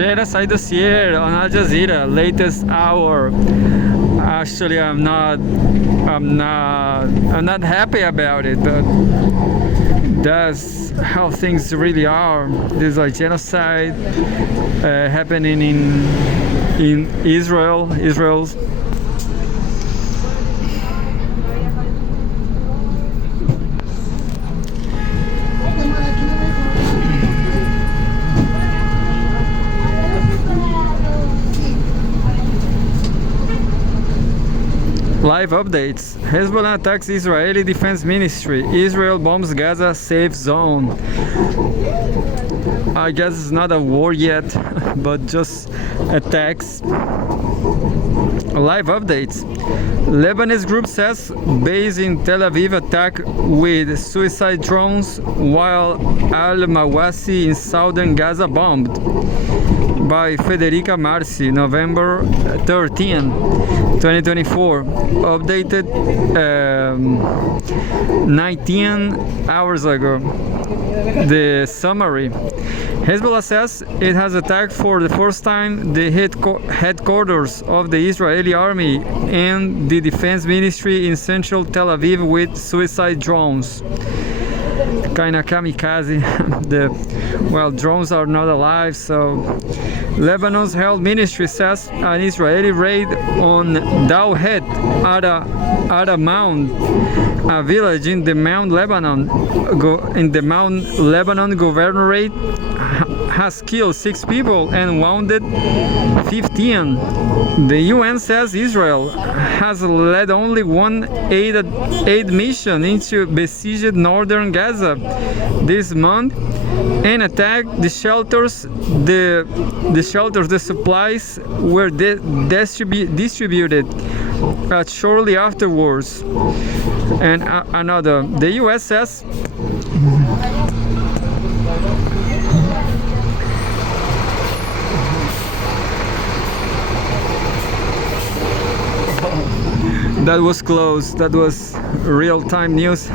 Genocide dossier on Al Jazeera, latest hour. Actually, I'm not happy about it, but that's how things really are. There's a genocide happening in Israel's. Live updates. Hezbollah attacks Israeli Defense Ministry. Israel bombs Gaza safe zone. I guess it's not a war yet, but just attacks. Live updates. Lebanese group says base in Tel Aviv attack with suicide drones, while Al-Mawasi in southern Gaza bombed. By Federica Marci, November 13, 2024. Updated 19 hours ago. The summary. Hezbollah says it has attacked for the first time the headquarters of the Israeli army and the defense ministry in central Tel Aviv with suicide drones. Kinda kamikaze. Drones are not alive, so Lebanon's health ministry says an Israeli raid on Dawhet Ada Mound, a village in the Mount Lebanon governorate, has killed 6 people and wounded 15. The UN says Israel has led only one aid mission into besieged northern Gaza this month and attacked the shelters. The supplies were distributed shortly afterwards. And another, the US says that was close. That was real-time news.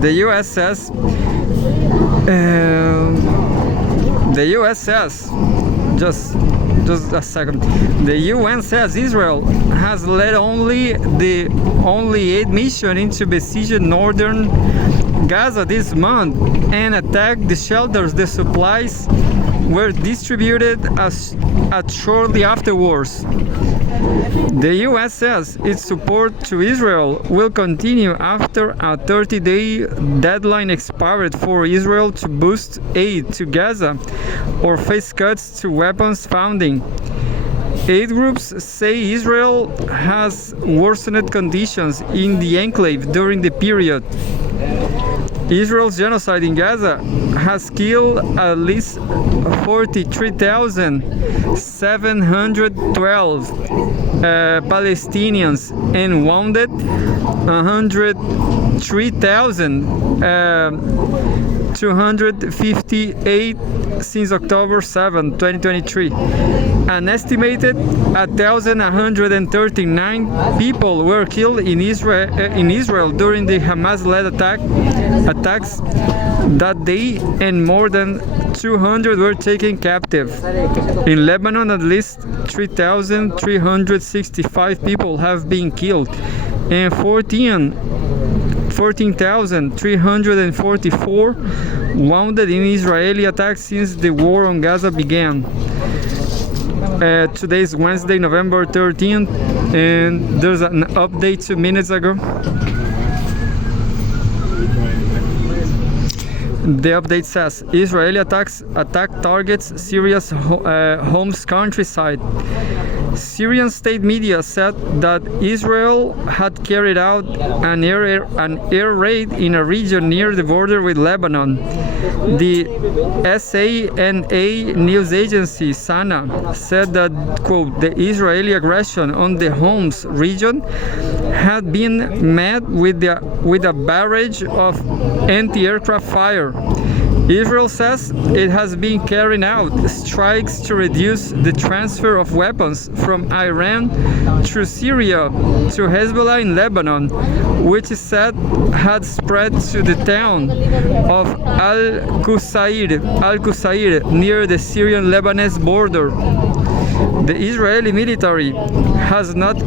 The US says just a second. The UN says Israel has led only aid mission into besieged northern Gaza this month and attacked the shelters. The supplies were distributed shortly afterwards. The US says its support to Israel will continue after a 30-day deadline expired for Israel to boost aid to Gaza or face cuts to weapons funding. Aid groups say Israel has worsened conditions in the enclave during the period. Israel's genocide in Gaza has killed at least 43,712 Palestinians and wounded 103,258 since October 7, 2023. An estimated 1,139 people were killed in Israel during the Hamas-led attacks that day, and more than 200 were taken captive. In Lebanon, at least 3,365 people have been killed and 14,344 wounded in Israeli attacks since the war on Gaza began. Today is Wednesday, November 13th, and there's an update 2 minutes ago. The update says Israeli attack targets Syria's Homs countryside. Syrian state media said that Israel had carried out an air raid in a region near the border with Lebanon. The SANA news agency SANA said that, quote, the Israeli aggression on the Homs region had been met with a barrage of anti-aircraft fire. Israel says it has been carrying out strikes to reduce the transfer of weapons from Iran through Syria to Hezbollah in Lebanon, which is said had spread to the town of Al-Qusayr near the Syrian-Lebanese border. The Israeli military has not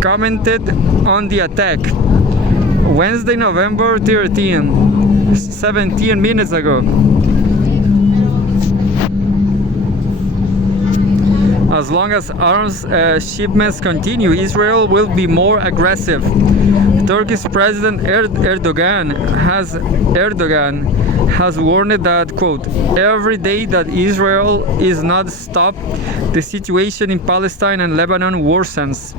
commented on the attack. Wednesday, November 13, 17 minutes ago. As long as arms shipments continue, Israel will be more aggressive. Turkey's President Erdogan has warned that, quote, every day that Israel is not stopped, the situation in Palestine and Lebanon worsens.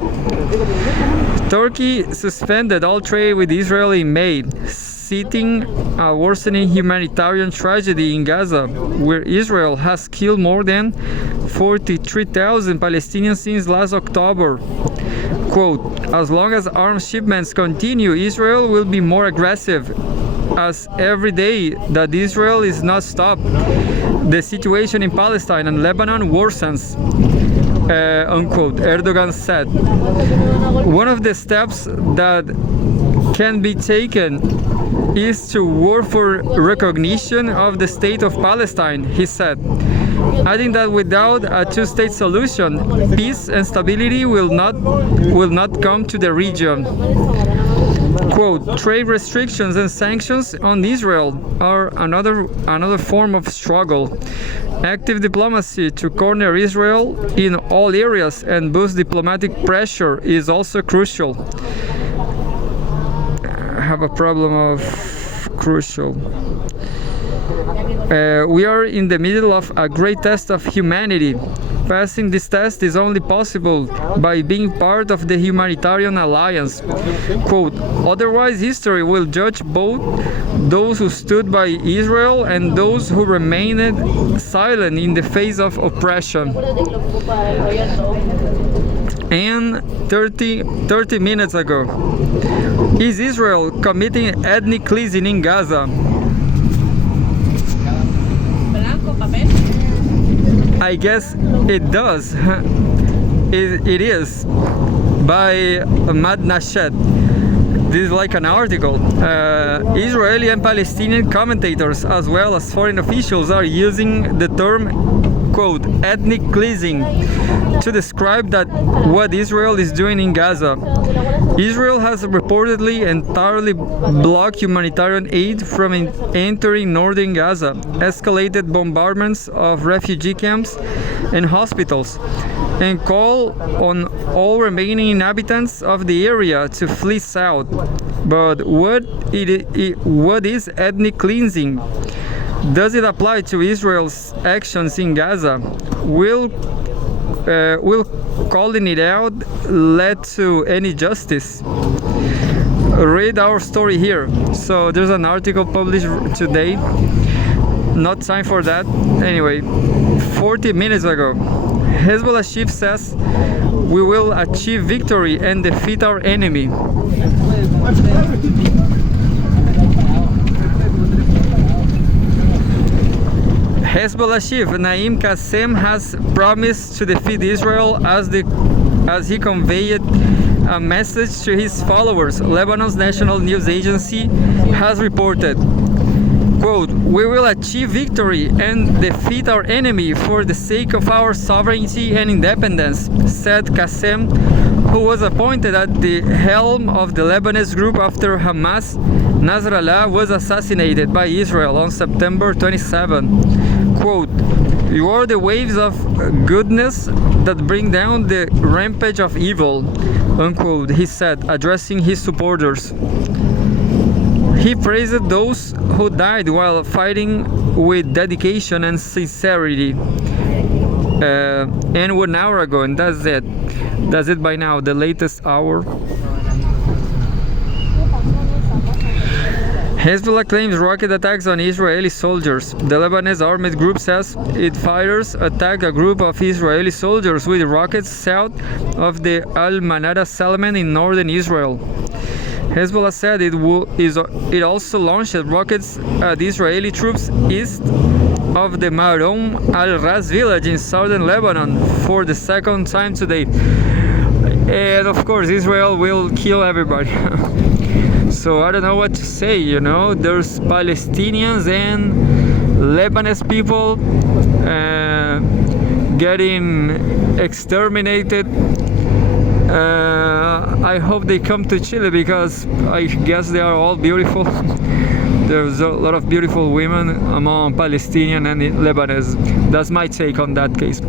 Turkey suspended all trade with Israel in May, citing a worsening humanitarian tragedy in Gaza, where Israel has killed more than 43,000 Palestinians since last October. Quote, as long as arms shipments continue, Israel will be more aggressive, as every day that Israel is not stopped, the situation in Palestine and Lebanon worsens, unquote, Erdogan said. One of the steps that can be taken is to work for recognition of the state of Palestine, he said, adding that without a two-state solution, peace and stability will not come to the region. Quote, trade restrictions and sanctions on Israel are another form of struggle. Active diplomacy to corner Israel in all areas and boost diplomatic pressure is also crucial. I have a problem of crucial. We are in the middle of a great test of humanity. Passing this test is only possible by being part of the humanitarian alliance. Quote, otherwise history will judge both those who stood by Israel and those who remained silent in the face of oppression. And 30 minutes ago, is Israel committing ethnic cleansing in Gaza? I guess it does. It is. By Mad Nashed. This is like an article. Israeli and Palestinian commentators, as well as foreign officials, are using the term, quote, ethnic cleansing to describe what Israel is doing in Gaza. Israel has reportedly entirely blocked humanitarian aid from entering northern Gaza, escalated bombardments of refugee camps and hospitals, and call on all remaining inhabitants of the area to flee south. But what is ethnic cleansing? Does it apply to Israel's actions in Gaza? Will calling it out lead to any justice? Read our story here. So there's an article published today. Not time for that. Anyway, 40 minutes ago, Hezbollah chief says we will achieve victory and defeat our enemy. Hezbollah chief Naim Qassem has promised to defeat Israel as he conveyed a message to his followers, Lebanon's national news agency has reported. Quote, we will achieve victory and defeat our enemy for the sake of our sovereignty and independence, said Qassem, who was appointed at the helm of the Lebanese group after Hamas Nasrallah was assassinated by Israel on September 27. Quote, you are the waves of goodness that bring down the rampage of evil, unquote, he said, addressing his supporters. He praised those who died while fighting with dedication and sincerity. And 1 hour ago, and that's it. That's it by now, the latest hour. Hezbollah claims rocket attacks on Israeli soldiers. The Lebanese armed group says its fighters attacked a group of Israeli soldiers with rockets south of the Al-Manara settlement in northern Israel. Hezbollah said it also launched rockets at Israeli troops east of the Maroum al-Ras village in southern Lebanon for the second time today. And of course, Israel will kill everybody. So I don't know what to say, you know. There's Palestinians and Lebanese people getting exterminated. I hope they come to Chile because I guess they are all beautiful. There's a lot of beautiful women among Palestinian and Lebanese. That's my take on that case.